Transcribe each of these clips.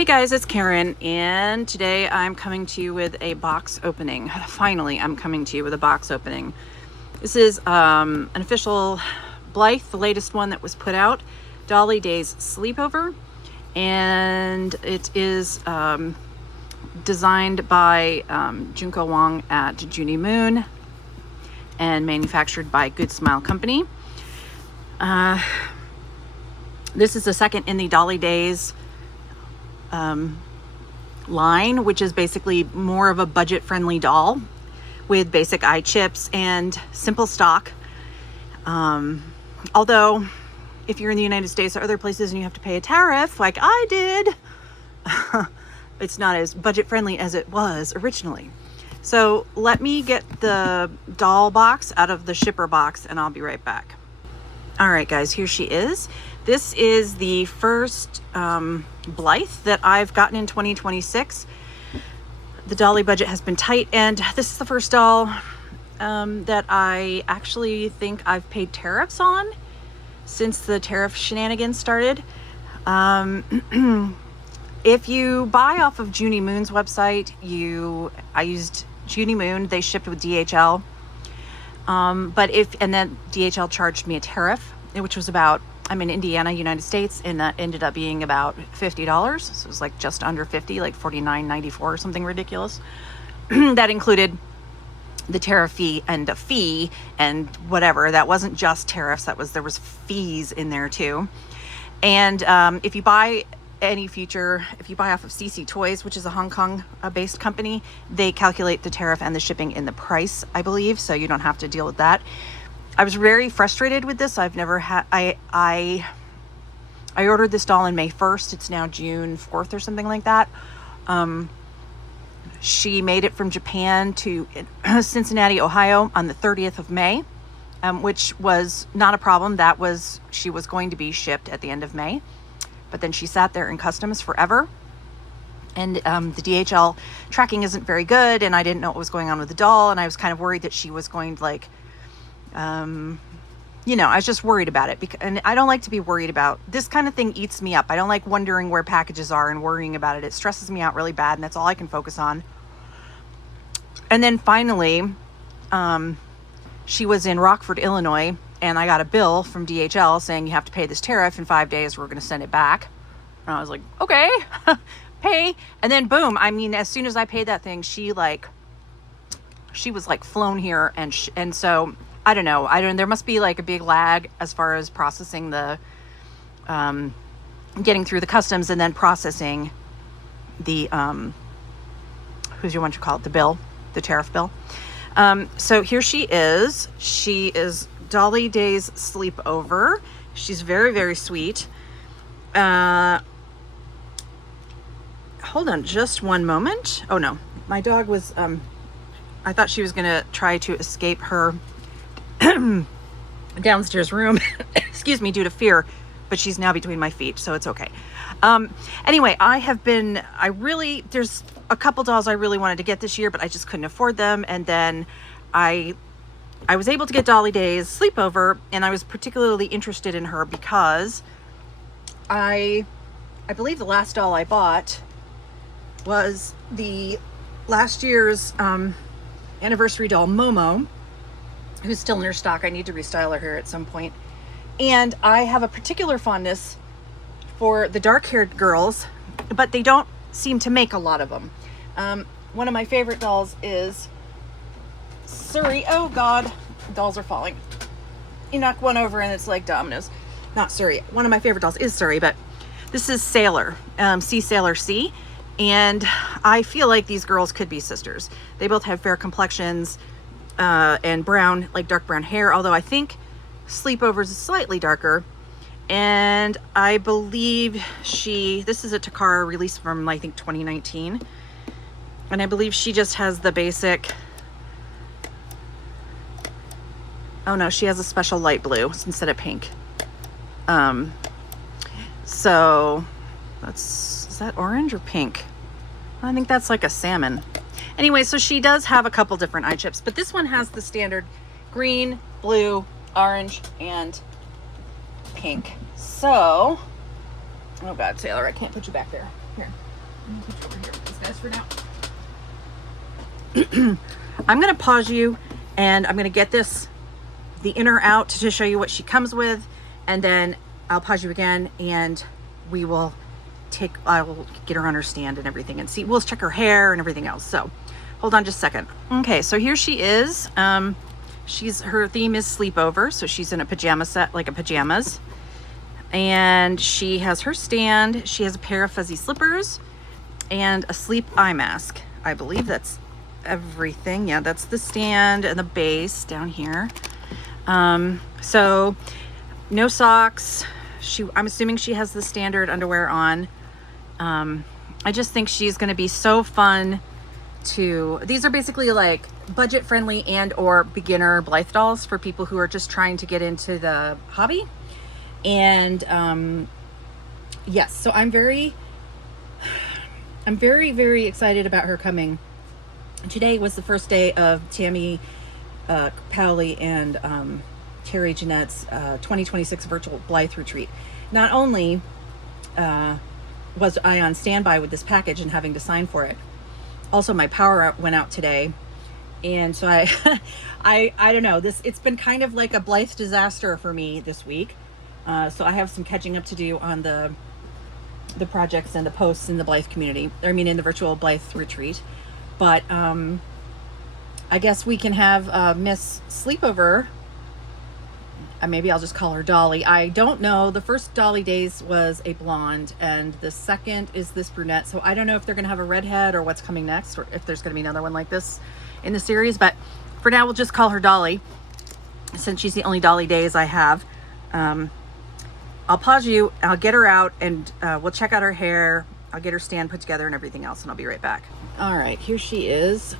Hey guys, it's Karen, and today I'm coming to you with a box opening. Finally, I'm coming to you with a box opening. This is an official Blythe, the latest one that was put out, Dolly Days Sleepover, and it is designed by Junko Wong at Junie Moon and manufactured by Good Smile Company. This is the second in the Dolly Days line, which is basically more of a budget-friendly doll with basic eye chips and simple stock. Although, if you're in the United States or other places and you have to pay a tariff, like I did, it's not as budget-friendly as it was originally. So let me get the doll box out of the shipper box and I'll be right back. All right, guys, here she is. This is the first Blythe that I've gotten in 2026. The dolly budget has been tight, and this is the first doll that I actually think I've paid tariffs on since the tariff shenanigans started. If you buy off of Junie Moon's website, I used Junie Moon. They shipped with DHL. And then DHL charged me a tariff, which was about, I'm in Indiana, United States, and that ended up being about $50. So it was like just under 50, like $49.94 or something ridiculous. That included the tariff fee and a fee and whatever. That wasn't just tariffs. There was fees in there too. And if you buy off of CC Toys, which is a Hong Kong based company, they calculate the tariff and the shipping in the price, I believe, so you don't have to deal with that. I was very frustrated with this. I've never had, I ordered this doll on May 1st. It's now June 4th or something like that. She made it from Japan to Cincinnati, Ohio on the 30th of May, which was not a problem. She was going to be shipped at the end of May, but then she sat there in customs forever. And the DHL tracking isn't very good, and I didn't know what was going on with the doll, and I was kind of worried that she was going to I was just worried about it, and I don't like to be worried about this kind of thing. Eats me up. I don't like wondering where packages are and worrying about it. It stresses me out really bad, and that's all I can focus on. And then finally, she was in Rockford, Illinois, and I got a bill from DHL saying you have to pay this tariff in 5 days. We're going to send it back. And I was like, okay, pay. And then boom, as soon as I paid that thing, she was like flown here, and so I don't know. There must be like a big lag as far as processing the, getting through the customs and then processing the, the bill, the tariff bill. So here she is. She is Dolly Days Sleepover. She's very, very sweet. Hold on just one moment. Oh no, my dog was, I thought she was going to try to escape her downstairs room, excuse me, due to fear, but she's now between my feet, so it's okay. Anyway, there's a couple dolls I really wanted to get this year, but I just couldn't afford them. And then I was able to get Dolly Days Sleepover, and I was particularly interested in her because I believe the last doll I bought was the last year's anniversary doll, Momo, who's still in her stock. I need to restyle her hair at some point. And I have a particular fondness for the dark-haired girls, but they don't seem to make a lot of them. One of my favorite dolls is Suri. Oh God, dolls are falling. You knock one over and it's like dominoes. Not Suri. One of my favorite dolls is Suri, but this is Sailor, Sea Sailor C. And I feel like these girls could be sisters. They both have fair complexions and brown, like dark brown hair, although I think Sleepover's is slightly darker. And I believe this is a Takara release from, I think, 2019. And I believe she just has the basic, oh no, she has a special light blue instead of pink. So is that orange or pink? I think that's like a salmon. Anyway, so she does have a couple different eye chips, but this one has the standard green, blue, orange, and pink. So, oh God, Sailor, I can't put you back there. Here. I'm gonna put you over here with these guys for now. I'm gonna pause you and I'm gonna get the inner out to show you what she comes with, and then I'll pause you again and I will get her on her stand and everything and see, we'll check her hair and everything else. So hold on just a second. Okay, so here she is. Her theme is sleepover, so she's in a pajama set, like a pajamas. And she has her stand. She has a pair of fuzzy slippers and a sleep eye mask. I believe that's everything. Yeah, that's the stand and the base down here. So no socks. I'm assuming she has the standard underwear on. I just think she's going to be so fun these are basically like budget friendly and or beginner Blythe dolls for people who are just trying to get into the hobby. And yes, so I'm very, very excited about her coming. Today was the first day of Tammy Powley and Terry Jeanette's 2026 virtual Blythe retreat. Not only was I on standby with this package and having to sign for it, also my power went out today, and so I don't know, it's been kind of like a Blythe disaster for me this week. So I have some catching up to do on the projects and the posts in the Blythe community. I mean, in the virtual Blythe retreat. But I guess we can have Miss Sleepover. Maybe I'll just call her Dolly. I don't know. The first Dolly Days was a blonde, and the second is this brunette. So I don't know if they're going to have a redhead or what's coming next, or if there's going to be another one like this in the series. But for now, we'll just call her Dolly, since she's the only Dolly Days I have. I'll pause you, I'll get her out, and we'll check out her hair. I'll get her stand put together and everything else, and I'll be right back. All right, here she is.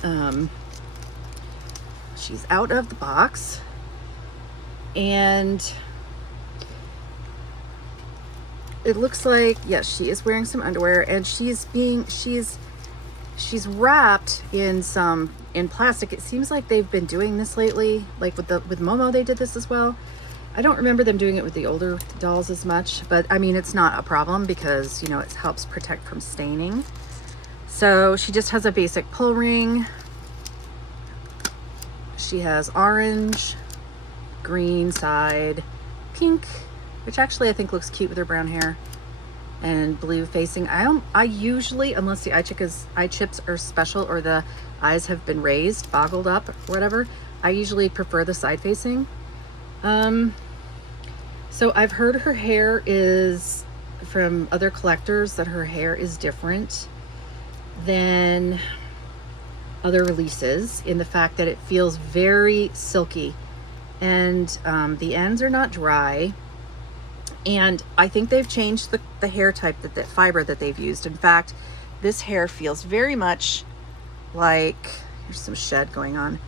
She's out of the box, and it looks like, yes, she is wearing some underwear, and she's wrapped in plastic. It seems like they've been doing this lately, like with Momo they did this as well. I don't remember them doing it with the older dolls as much, but I mean, it's not a problem because, you know, it helps protect from staining. So she just has a basic pull ring. She has orange, green side, pink, which actually I think looks cute with her brown hair, and blue facing. I usually, unless the eye chips are special or the eyes have been raised, boggled up, or whatever, I usually prefer the side facing. So I've heard her hair is, from other collectors, that her hair is different than other releases in the fact that it feels very silky, and the ends are not dry. And I think they've changed the hair type, that fiber that they've used. In fact, this hair feels very much like, here's some shed going on.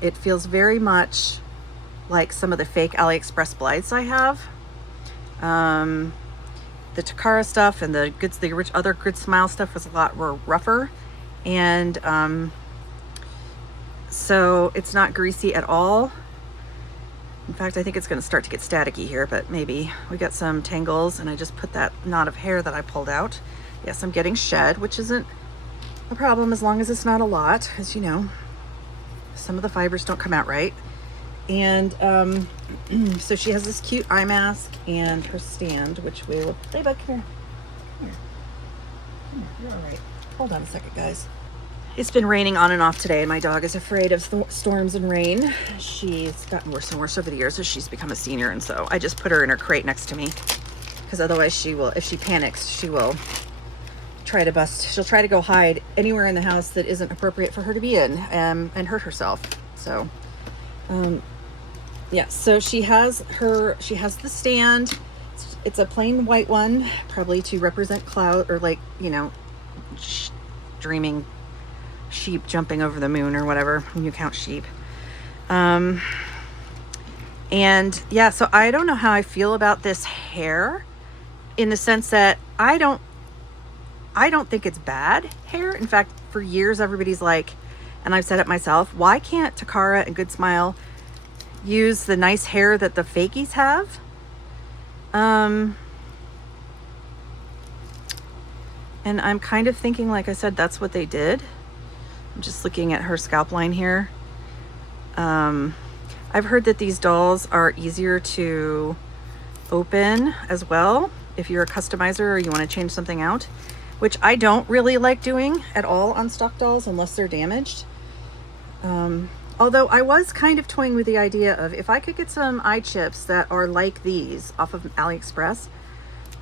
It feels very much like some of the fake AliExpress Blythes I have. The Takara stuff and the other Good Smile stuff was a lot rougher. And so it's not greasy at all. In fact, I think it's going to start to get staticky here, but maybe. We got some tangles, and I just put that knot of hair that I pulled out. Yes, I'm getting shed, which isn't a problem as long as it's not a lot, as you know. Some of the fibers don't come out right. And so she has this cute eye mask and her stand, which we will play back here. Come here. You're all right. Hold on a second, guys. It's been raining on and off today, and my dog is afraid of storms and rain. She's gotten worse and worse over the years as she's become a senior, and so I just put her in her crate next to me, because otherwise she will, if she panics, she will try to she'll try to go hide anywhere in the house that isn't appropriate for her to be in, and hurt herself. So yeah, so she has the stand. It's a plain white one, probably to represent cloud, or like, you know, dreaming sheep jumping over the moon or whatever, when you count sheep. And yeah, so I don't know how I feel about this hair, in the sense that I don't think it's bad hair. In fact, for years everybody's like, and I've said it myself, why can't Takara and Good Smile use the nice hair that the fakies And I'm kind of thinking, like I said, that's what they did. I'm just looking at her scalp line here. I've heard that these dolls are easier to open as well if you're a customizer or you want to change something out, which I don't really like doing at all on stock dolls unless they're damaged. Although I was kind of toying with the idea of if I could get some eye chips that are like these off of AliExpress,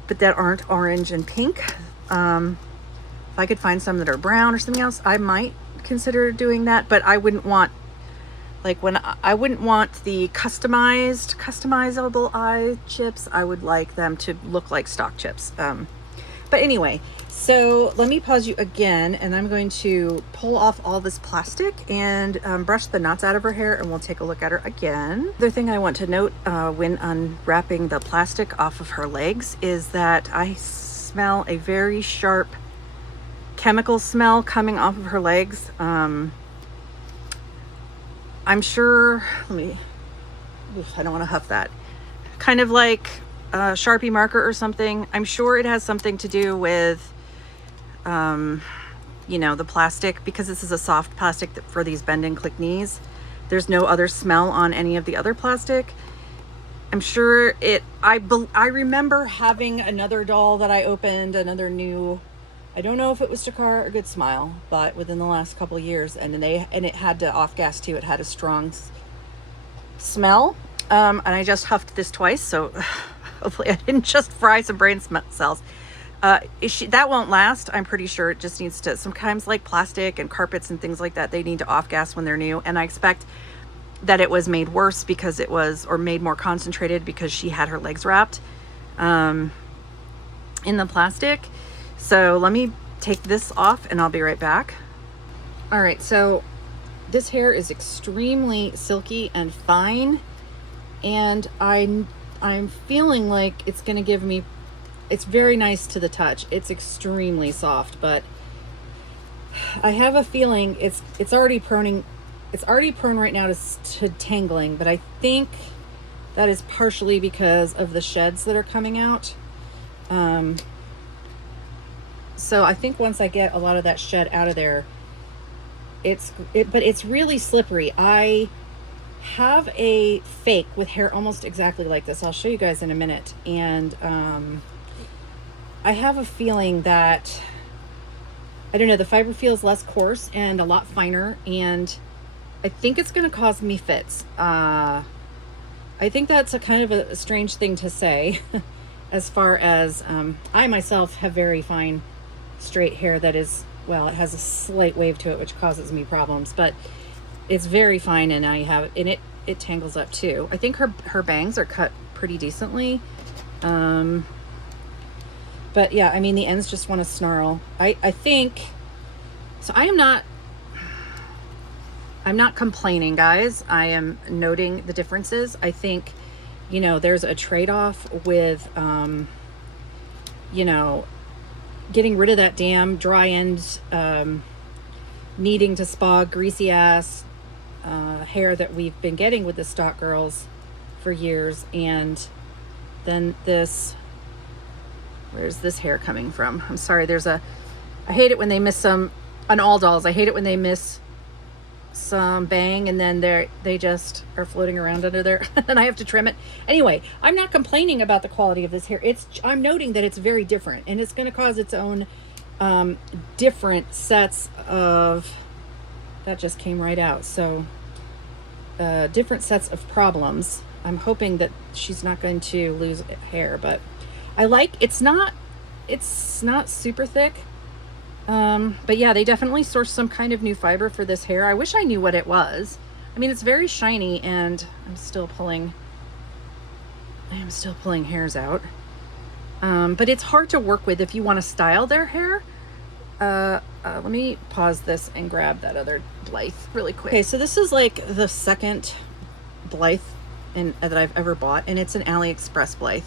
but that aren't orange and pink. If I could find some that are brown or something else, I might consider doing that, but I wouldn't want, like I wouldn't want the customizable eye chips. I would like them to look like stock chips. But anyway, so let me pause you again, and I'm going to pull off all this plastic and brush the knots out of her hair, and we'll take a look at her again. The thing I want to note when unwrapping the plastic off of her legs is that I smell a very sharp chemical smell coming off of her legs. I'm sure, I don't want to huff that. Kind of like a Sharpie marker or something. I'm sure it has something to do with, you know, the plastic, because this is a soft plastic for these bend and click knees. There's no other smell on any of the other plastic. I'm sure I remember having another doll that I opened, another new, I don't know if it was Takara or Good Smile, but within the last couple of years, and it had to off gas too. It had a strong smell, and I just huffed this twice, so hopefully I didn't just fry some brain cells. That won't last. I'm pretty sure it just needs to, sometimes like plastic and carpets and things like that, they need to off gas when they're new, and I expect that it was made worse because it was, or made more concentrated because she had her legs wrapped in the plastic. So let me take this off and I'll be right back. All right, so this hair is extremely silky and fine, and I'm feeling like it's gonna give me, it's very nice to the touch. It's extremely soft, but I have a feeling it's already prone right now to tangling, but I think that is partially because of the sheds that are coming out. So I think once I get a lot of that shed out of there, but it's really slippery. I have a fake with hair almost exactly like this. I'll show you guys in a minute. And I have a feeling that, I don't know, the fiber feels less coarse and a lot finer, and I think it's going to cause me fits. I think that's a kind of a strange thing to say as far as I myself have very fine straight hair that is, well, it has a slight wave to it which causes me problems, but it's very fine, and it tangles up too. I think her bangs are cut pretty decently, but yeah, I mean, the ends just want to snarl. I think so. I'm not complaining, guys. I am noting the differences. I think, you know, there's a trade-off with you know, getting rid of that damn dry end, needing to spa greasy ass hair that we've been getting with the stock girls for years, and then this, where's this hair coming from? I'm sorry, I hate it when they miss on all dolls, I hate it when they miss some bang and then they just are floating around under there and I have to trim it. Anyway, I'm not complaining about the quality of this hair. I'm noting that it's very different, and it's going to cause its own different sets of, that just came right out. So different sets of problems. I'm hoping that she's not going to lose hair, but I like, it's not super thick. But yeah, they definitely sourced some kind of new fiber for this hair. I wish I knew what it was. I mean, it's very shiny, and I am still pulling hairs out. But it's hard to work with if you want to style their hair. Let me pause this and grab that other Blythe really quick. Okay, so this is like the second Blythe that I've ever bought, and it's an AliExpress Blythe.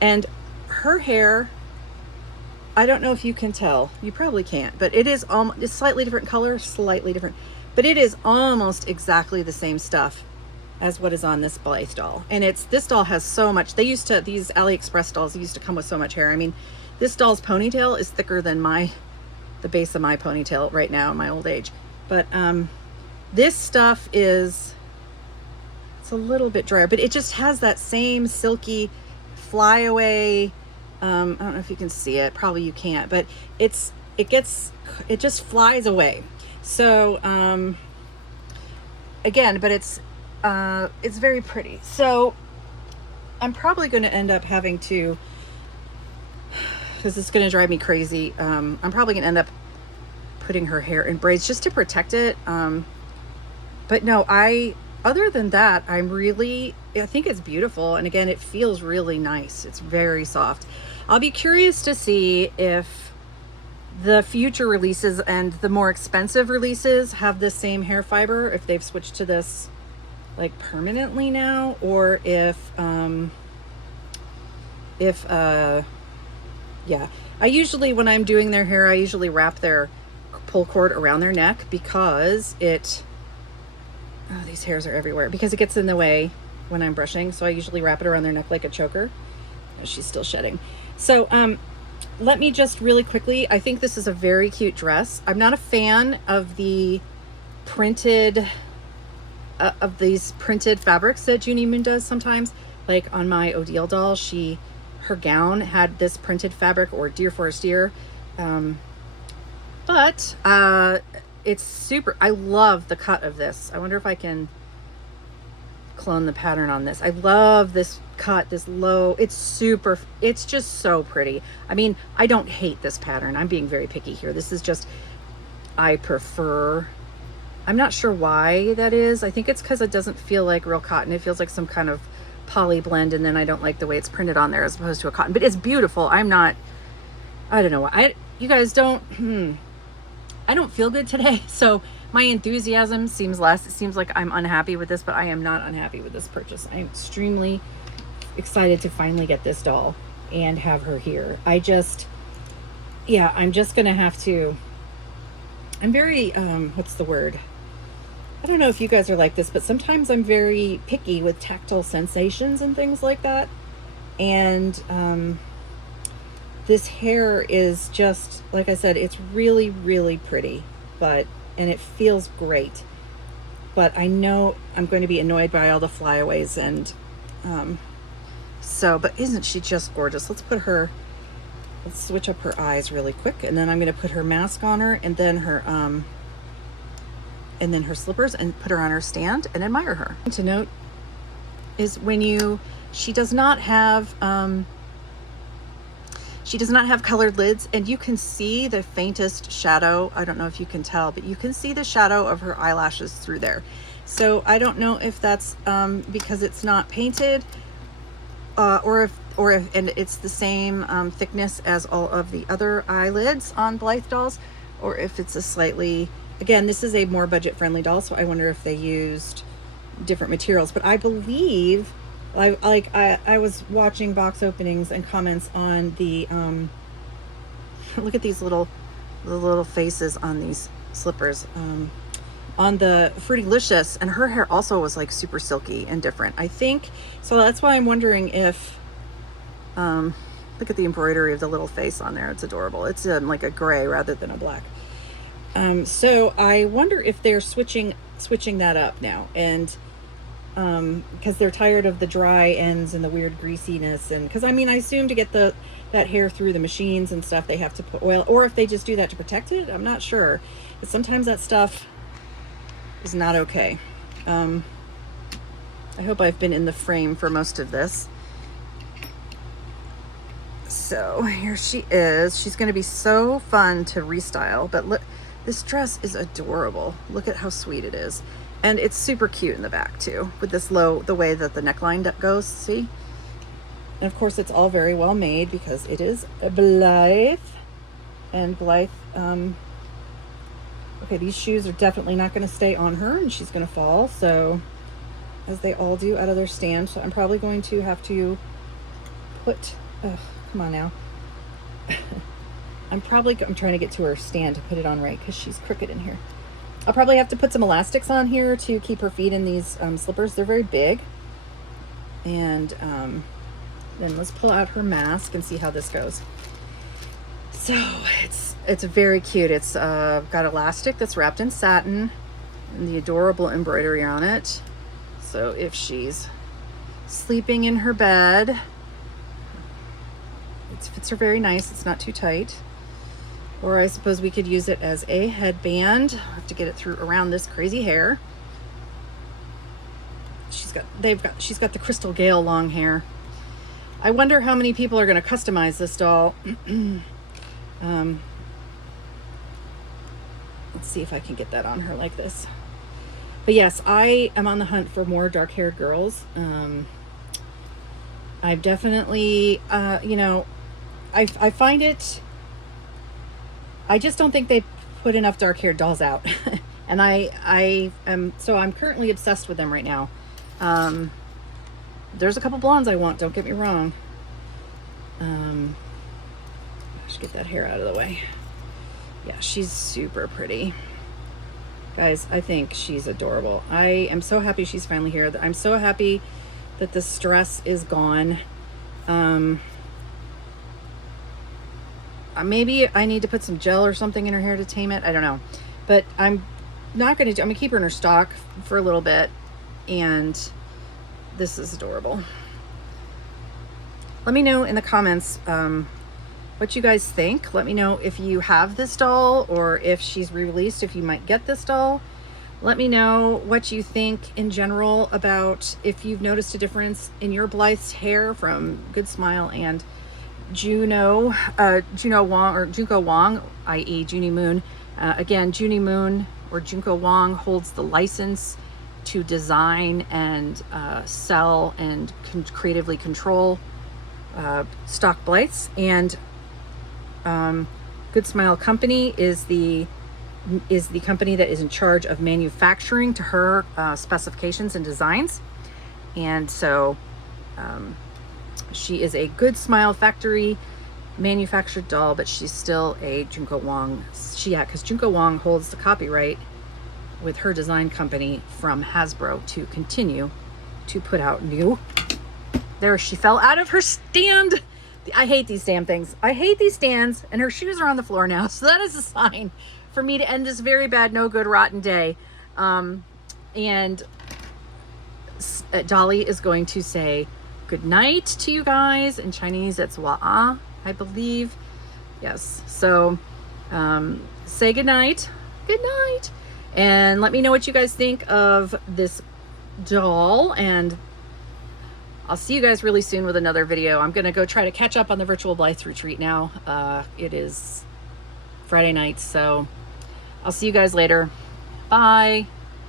And her hair, I don't know if you can tell, you probably can't, but it is it's slightly different color, slightly different, but it is almost exactly the same stuff as what is on this Blythe doll. And this doll has so much, these AliExpress dolls used to come with so much hair. I mean, This doll's ponytail is thicker than the base of my ponytail right now in my old age. But this stuff it's a little bit drier, but it just has that same silky flyaway. I don't know if you can see it, probably you can't, but it just flies away. So again, but it's very pretty. So I'm probably going to end up having to, because it's going to drive me crazy, I'm probably going to end up putting her hair in braids just to protect it. But no, other than that, I think it's beautiful. And again, it feels really nice. It's very soft. I'll be curious to see if the future releases and the more expensive releases have the same hair fiber, if they've switched to this like permanently now, or if yeah, I usually, when I'm doing their hair, I usually wrap their pull cord around their neck because these hairs are everywhere, because it gets in the way when I'm brushing. So I usually wrap it around their neck like a choker. She's still shedding. So let me just really quickly, I think this is a very cute dress. I'm not a fan of the printed of these printed fabrics that Junie Moon does sometimes. Like on my Odile doll, her gown had this printed fabric, or Deer Forest Deer. But it's super, I love the cut of this. I wonder if I can clone the pattern on this. I love this cut, this low, it's just so pretty. I mean, I don't hate this pattern. I'm being very picky here. This is just, I prefer, I'm not sure why that is. I think it's because it doesn't feel like real cotton. It feels like some kind of poly blend, and then I don't like the way it's printed on there as opposed to a cotton, but it's beautiful. I don't know why. You guys don't, I don't feel good today, so my enthusiasm seems less. It seems like I'm unhappy with this, but I am not unhappy with this purchase. I'm extremely excited to finally get this doll and have her here. I'm just gonna have to, I'm very, what's the word? I don't know if you guys are like this, but sometimes I'm very picky with tactile sensations and things like that. And this hair is just, like I said, it's really, really pretty, and it feels great. But I know I'm going to be annoyed by all the flyaways, and but isn't she just gorgeous? Let's switch up her eyes really quick, and then I'm going to put her mask on her, and then her slippers, and put her on her stand and admire her. To note is she does not have colored lids, and you can see the faintest shadow. I don't know if you can tell, but you can see the shadow of her eyelashes through there. So I don't know if that's because it's not painted, or if and it's the same thickness as all of the other eyelids on Blythe dolls, or if it's a slightly, again, this is a more budget-friendly doll, so I wonder if they used different materials. But I believe, I was watching box openings and comments on the look at these little faces on these slippers, on the Fruitylicious, and her hair also was like super silky and different, I think. So that's why I'm wondering if look at the embroidery of the little face on there. It's adorable. It's like a gray rather than a black. So I wonder if they're switching that up now, and because they're tired of the dry ends and the weird greasiness, and because I assume to get that hair through the machines and stuff, they have to put oil, or if they just do that to protect it, I'm not sure. But sometimes that stuff is not okay. I hope I've been in the frame for most of this. So here she is. She's going to be so fun to restyle, but look, this dress is adorable. Look at how sweet it is. And it's super cute in the back too, with this the way that the neckline goes, see? And of course it's all very well made because it is a Blythe. And Blythe, okay, these shoes are definitely not gonna stay on her, and she's gonna fall, so, as they all do out of their stand. So I'm probably going to have to put, come on now. I'm trying to get to her stand to put it on right, because she's crooked in here. I'll probably have to put some elastics on here to keep her feet in these slippers. They're very big. And then let's pull out her mask and see how this goes. So it's very cute. It's got elastic that's wrapped in satin and the adorable embroidery on it. So if she's sleeping in her bed, it fits her very nice. It's not too tight. Or I suppose we could use it as a headband. I have to get it through around this crazy hair. She's got the Crystal Gale long hair. I wonder how many people are going to customize this doll. Let's see if I can get that on her like this. But yes, I am on the hunt for more dark-haired girls. I've definitely, you know, I find it, I just don't think they put enough dark-haired dolls out. And I'm currently obsessed with them right now. There's a couple blondes I want, don't get me wrong. I should get that hair out of the way. Yeah, she's super pretty. Guys, I think she's adorable. I am so happy she's finally here. I'm so happy that the stress is gone. Maybe I need to put some gel or something in her hair to tame it. I don't know. But I'm going to keep her in her stock for a little bit. And this is adorable. Let me know in the comments what you guys think. Let me know if you have this doll or if she's re-released, if you might get this doll. Let me know what you think in general about if you've noticed a difference in your Blythe's hair from Good Smile and Junko Wong, i.e. Junie Moon. Again, Junie Moon or Junko Wong holds the license to design and sell and creatively control stock Blythes, and Good Smile Company is the company that is in charge of manufacturing to her specifications and designs. And so she is a Good Smile factory manufactured doll, but she's still a Junko Wong. Because Junko Wong holds the copyright with her design company from Hasbro to continue to put out new. There, she fell out of her stand. I hate these damn things. I hate these stands, and her shoes are on the floor now. So that is a sign for me to end this very bad, no good, rotten day. And Dolly is going to say good night to you guys. In Chinese, it's wa'a, I believe. Yes. So say good night. Good night. And let me know what you guys think of this doll. And I'll see you guys really soon with another video. I'm going to go try to catch up on the virtual Blythe retreat now. It is Friday night, so I'll see you guys later. Bye.